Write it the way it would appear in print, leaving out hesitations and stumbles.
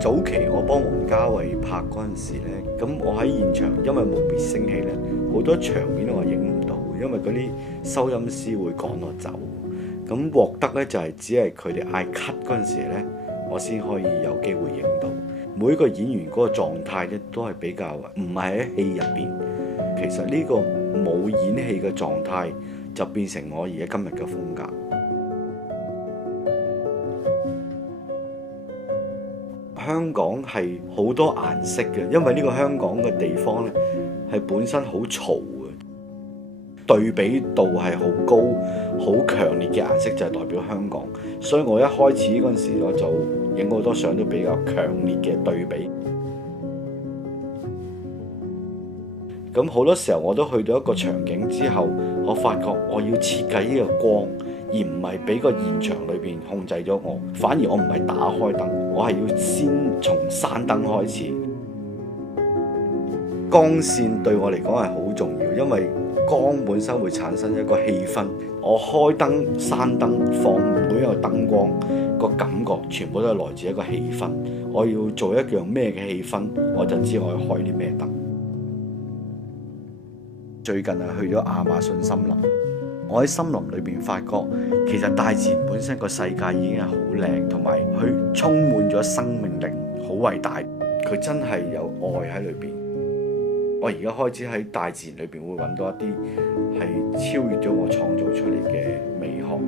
早期我幫王家衛拍嗰陣時咧，咁我喺現場，因為冇滅聲器咧，好多場面我影唔到，因為嗰啲收音師會趕我走。咁獲得咧就係只係佢哋嗌 cut 嗰陣時咧，我先可以有機會影到。每一個演員嗰個狀態咧都係比較唔係喺戲入邊。其實呢個冇演戲嘅狀態就變成我而家今日嘅風格。香港係好多顏色嘅，因為呢個香港嘅地方咧係本身好嘈嘅，對比度係好高、好強烈嘅顏色就係代表香港。所以我一開始嗰陣時我就影好多相都比較強烈嘅對比。咁好多時候我都去到一個場景之後，我發覺我要設計呢個光，而唔係俾個現場裏邊控制咗我。反而我唔係打開燈，我係要先從閂燈開始。光線對我嚟講係好重要，因為光本身會產生一個氣氛。我開燈、閂燈、放每一個燈光，個感覺全部都係來自一個氣氛。我要做一樣咩嘅氣氛，我就知我要開啲咩燈。最近係去咗亞馬遜森林，我喺森林裏邊發覺，其實大自然本身個世界已經係好靚，同埋佢充滿咗生命力，好偉大。佢真係有愛喺裏邊。我而家開始喺大自然裏邊會揾到一啲係超越咗我創造出嚟嘅美學。